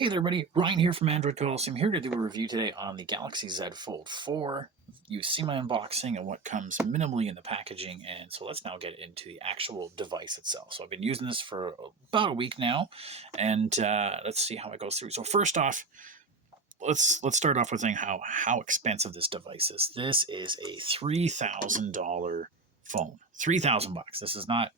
Hey there, everybody. Ryan here from Android Tools. I'm here to do a review today on the Galaxy Z Fold 4. You see my unboxing and what comes minimally in the packaging, and so let's now get into the actual device itself. So I've been using this for about a week now, and let's see how it goes through. So first off, let's start off with saying how expensive this device is. This is a $3,000 phone. $3,000. This is not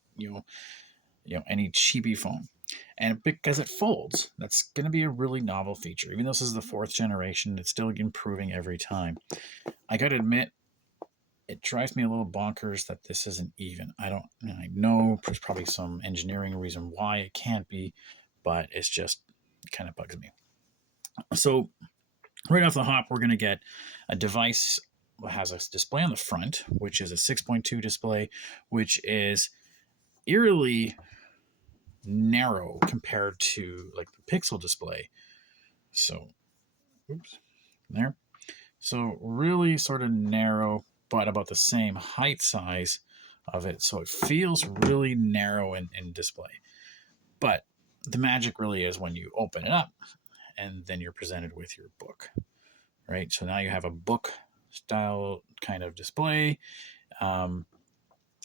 any cheapy phone. And because it folds, that's going to be a really novel feature. Even though this is the fourth generation, it's still improving every time. I got to admit, it drives me a little bonkers that this isn't even. I know there's probably some engineering reason why it can't be, but it kind of bugs me. So right off the hop, we're going to get a device that has a display on the front, which is a 6.2 display, which is eerily narrow compared to like the Pixel display. So, oops, there. So really sort of narrow, but about the same height size of it. So it feels really narrow in display. But the magic really is when you open it up and then you're presented with your book, right? So now you have a book style kind of display.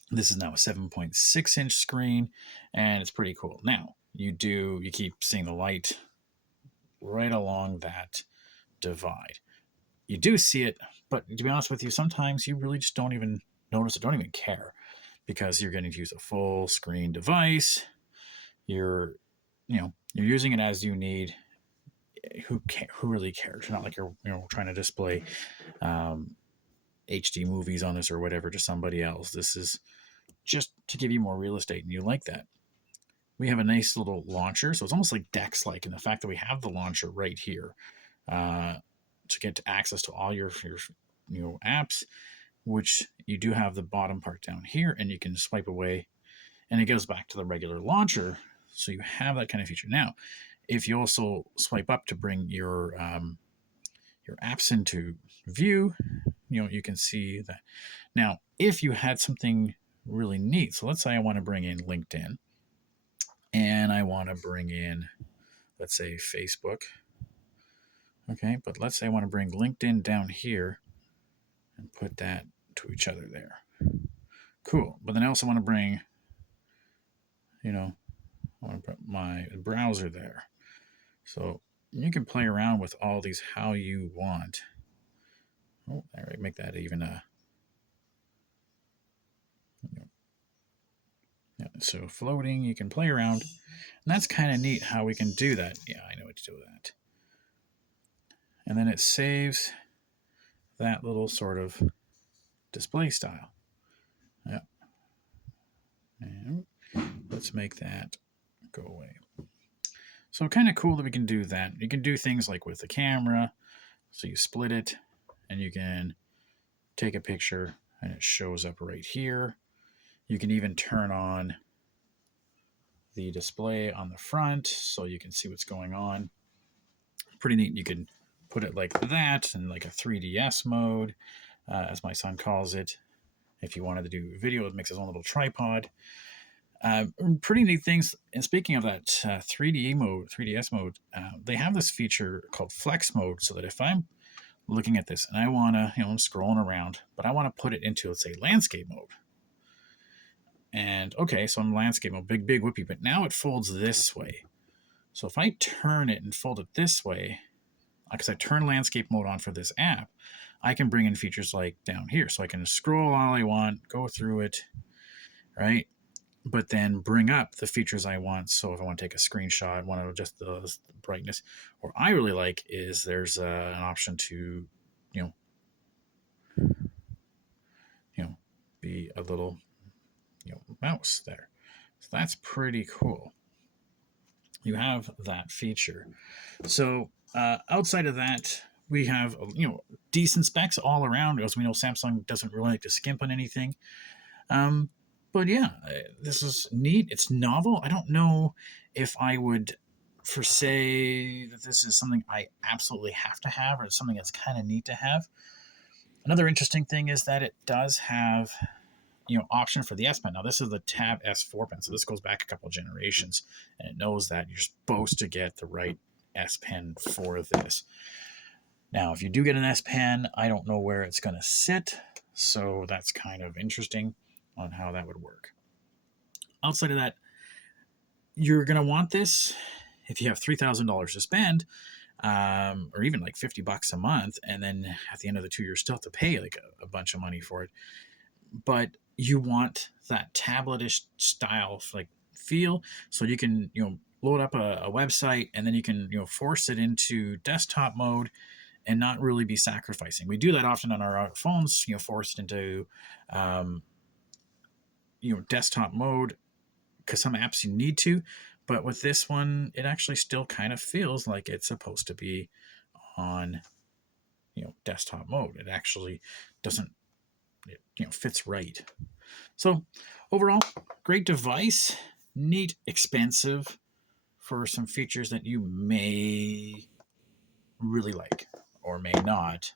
This is now a 7.6 inch screen, and it's pretty cool. Now, you keep seeing the light right along that divide. You do see it, but to be honest with you, sometimes you really just don't even notice it, don't even care, because you're getting to use a full screen device. You're using it as you need. Who really cares? It's not like you're trying to display HD movies on this or whatever to somebody else. This is just to give you more real estate, and you like that. We have a nice little launcher, so it's almost like Dex-like in the fact that we have the launcher right here to get access to all your apps, which you do have the bottom part down here, and you can swipe away, and it goes back to the regular launcher. So you have that kind of feature. Now, if you also swipe up to bring your apps into view, you can see that. Now, if you had something really neat, so let's say I want to bring in LinkedIn, and I want to bring in, let's say, Facebook. Okay, but let's say I want to bring LinkedIn down here and put that to each other there. Cool. But then I also want to bring, I want to put my browser there. So you can play around with all these how you want. Oh, all right, make that even so floating, you can play around. And that's kind of neat how we can do that. Yeah, I know what to do with that. And then it saves that little sort of display style. Yeah. And let's make that go away. So kind of cool that we can do that. You can do things like with the camera. So you split it and you can take a picture and it shows up right here. You can even turn on the display on the front so you can see what's going on. Pretty neat. You can put it like that in like a 3DS mode, as my son calls it. If you wanted to do video, it makes its own little tripod. Pretty neat things. And speaking of that 3DS mode, they have this feature called Flex Mode, so that if I'm looking at this and I want to, I'm scrolling around, but I want to put it into, let's say, landscape mode. And okay, so I'm landscape mode, big whoopee, but now it folds this way. So if I turn it and fold it this way, because I turn landscape mode on for this app, I can bring in features like down here. So I can scroll all I want, go through it, right? But then bring up the features I want. So if I want to take a screenshot, want to adjust the brightness, or I really like is there's an option to, be a little, mouse there. So that's pretty cool. You have that feature. So outside of that, we have decent specs all around. As we know, Samsung doesn't really like to skimp on anything. But yeah, this is neat. It's novel. I don't know if I would say that this is something I absolutely have to have, or it's something that's kind of neat to have. Another interesting thing is that it does have option for the S Pen. Now this is the Tab S4 pen, so this goes back a couple generations, and it knows that you're supposed to get the right S Pen for this. Now, if you do get an S Pen, I don't know where it's going to sit, so that's kind of interesting on how that would work. Outside of that, you're going to want this if you have $3,000 to spend, or even like $50 a month, and then at the end of the 2 years, still have to pay like a bunch of money for it. But you want that tabletish style like feel, so you can load up a website, and then you can force it into desktop mode and not really be sacrificing. We do that often on our phones, forced into desktop mode because some apps you need to. But with this one, it actually still kind of feels like it's supposed to be on desktop mode. It actually doesn't, it fits right. So overall, great device, neat, expensive for some features that you may really like or may not.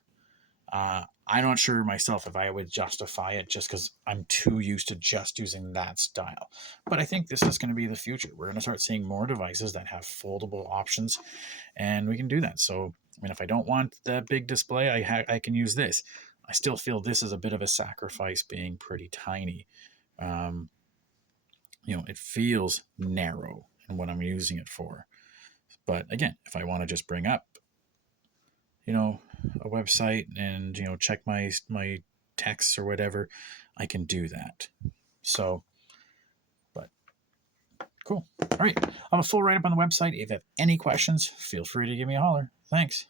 I'm not sure myself if I would justify it just because I'm too used to just using that style. But I think this is going to be the future. We're going to start seeing more devices that have foldable options, and we can do that. So, I mean, if I don't want the big display, I can use this. I still feel this is a bit of a sacrifice being pretty tiny. It feels narrow in what I'm using it for. But again, if I want to just bring up a website and check my texts or whatever, I can do that. So, but cool. All right, I'll have a full write up on the website. If you have any questions, feel free to give me a holler. Thanks.